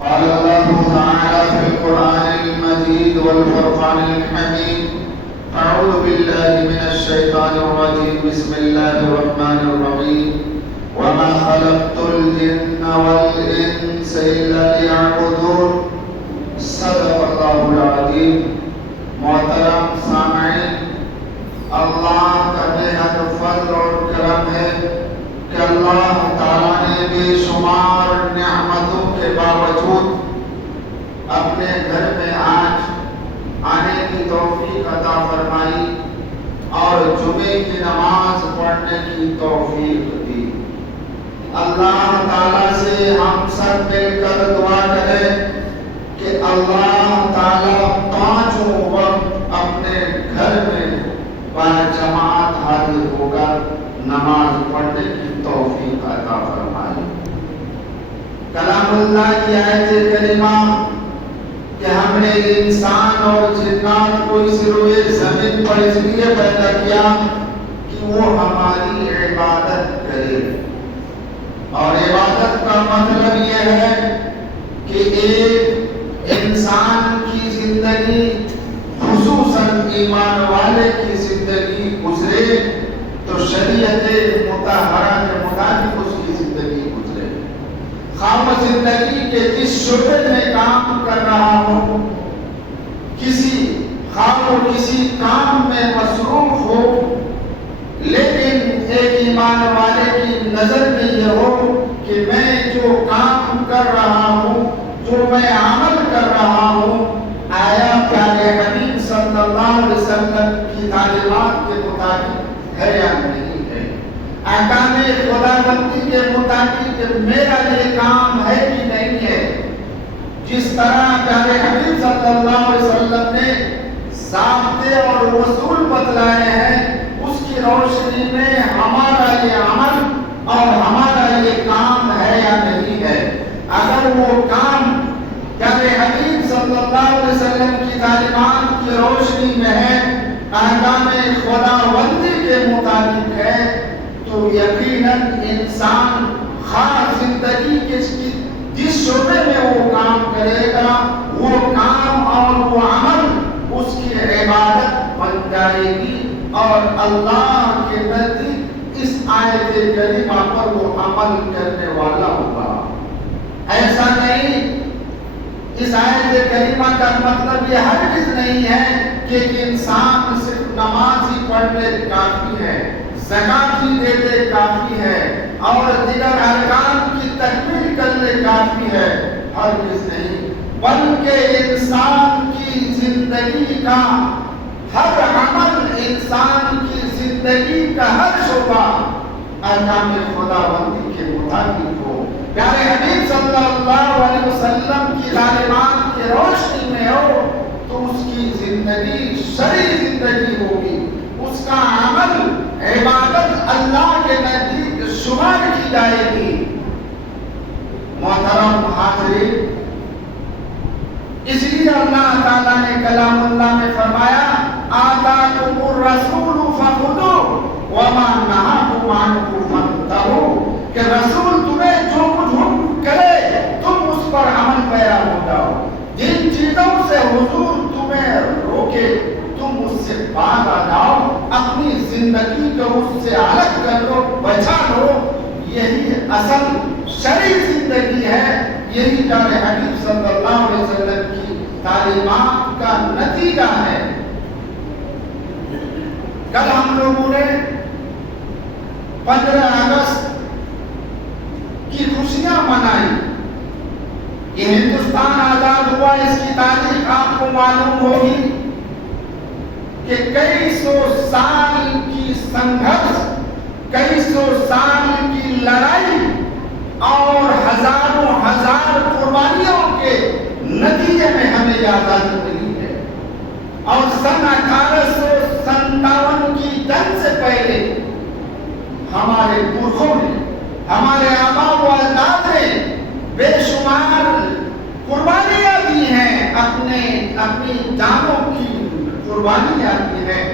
قال الله تعالى في القرآن المجيد والفرقان الحميد: أعوذ بالله من الشيطان الرجيم. بسم الله الرحمن الرحيم. وما خلقت الجن والإنس إلا ليعبدون. صدق الله العظيم. محترم سامعین، اللہ کا بے حد فضل اور کرم ہے کہ اللہ تعالیٰ نے بے شمار نعمتوں کے باوجود اپنے گھر میں آج آنے کی توفیق عطا فرمائی اور جمعے کی نماز پڑھنے کی توفیق دی۔ اللہ تعالیٰ سے ہم سب مل کر دعا کریں کہ اللہ تعالیٰ پانچوں وقت اپنے گھر میں باجماعت حاضر ہو کر نماز پڑھنے کی توفیق عطا فرمائے۔ کلام اللہ کی آیت کریمہ کہ ہم نے انسان اور جنات کو اس روئے زمین پر اس لیے پیدا کیا کہ وہ ہماری عبادت کرے، اور عبادت کا مطلب یہ ہے کہ ایک انسان کی زندگی، خصوصاً ایمان والے کی زندگی گزرے تو شریعت مطہرہ کے مطابق اس کی زندگی گزرے۔ خواہ وہ زندگی کے جس شعبے میں کام کر رہا ہو، خواہ وہ کسی کام میں مصروف ہو، لیکن ایک ایمان والے کی نظر میں یہ ہو کہ میں جو کام کر رہا ہوں، جو میں عمل کر رہا ہوں، آیا پیارے حبیب صلی اللہ علیہ وسلم کی تعلیمات کے مطابق ہے یا نہیں ہے، احکام خداوندی کے مطابق میرا یہ کام ہے کہ نہیں ہے۔ جس طرح پیارے حبیب صلی اللہ علیہ وسلم نے ضابطے اور اصول بتلائے ہیں، اس کی روشنی میں ہمارا یہ عمل اور ہمارا یہ کام ہے یا نہیں ہے۔ اگر وہ کام پیارے حبیب صلی اللہ علیہ وسلم کی تعلیمات کی روشنی میں ہے، احکام خداوندی کے مطابق ہے، تو یقیناً انسان خاص زندگی کے جس شعبے میں وہ کام کرے گا، وہ کام اور وہ عمل اس کی عبادت بن جائے گی، اور اللہ کے نزدیک اس آیت کریمہ پر وہ عمل کرنے والا ہوگا۔ ایسا نہیں، اس آیت کریمہ کا مطلب یہ ہرگز نہیں ہے کہ ایک انسان صرف نماز ہی پڑھنے کافی ہے، زکات ہی دیتے کافی ہے، اور دیگر ارکان کی تکمیل کرنے کافی ہے۔ ہرگز نہیں، بلکہ انسان کی زندگی کا ہر عمل، انسان کی زندگی کا ہر شعبہ احکام خداوندی کے مطابق ہو، پیارے حبیب صلی اللہ علیہ وسلم کی تعلیمات کی روشنی میں ہو، تو اس کی زندگی شرعی زندگی ہوگی، اس کا عمل عبادت اللہ کے نزدیک شمار کی جائے گی۔ محترم حاضرین، اس لیے اللہ تعالیٰ نے کلام اللہ میں فرمایا: آتاکم الرسول فخذوہ وما نہاکم عنہ فانتہوا، کہ رسول تمہیں جو کچھ حکم کرے تم اس پر عمل پیرا ہو جاؤ، جن چیزوں سے حضور تمہیں روکے تم اس سے باز آ جاؤ، اپنی زندگی کو اس سے الگ کر لو، بچا لو۔ یہی اصل شرعی زندگی ہے، یہی پیارے حبیب صلی اللہ علیہ وسلم کی تعلیمات کا نتیجہ ہے۔ کل ہم لوگوں نے 15 اگست کی خوشیاں منائی۔ یہ ہندوستان آزاد ہوا، اس کی تاریخ آپ کو معلوم ہوگی کہ کئی سو سال کی سنگھرش، کئی سو سال کی لڑائی اور ہزاروں ہزار قربانیوں کے نتیجے میں ہمیں آزادی ملی ہے۔ اور سن 1857 کی جنگ سے پہلے ہمارے پرخوں نے، ہمارے آباء و اجداد نے بے شمار قربانیاں دی ہیں، اپنی جانوں کی قربانیاں دی ہیں،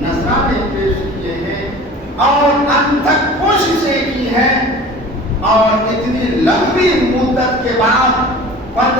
نذرانے پیش کیے ہیں، اور انتھک کوششیں کی ہیں، اور اتنی لمبی مدت کے بعد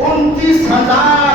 29,000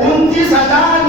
29,000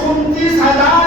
29,000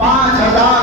5,000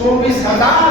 24,000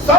100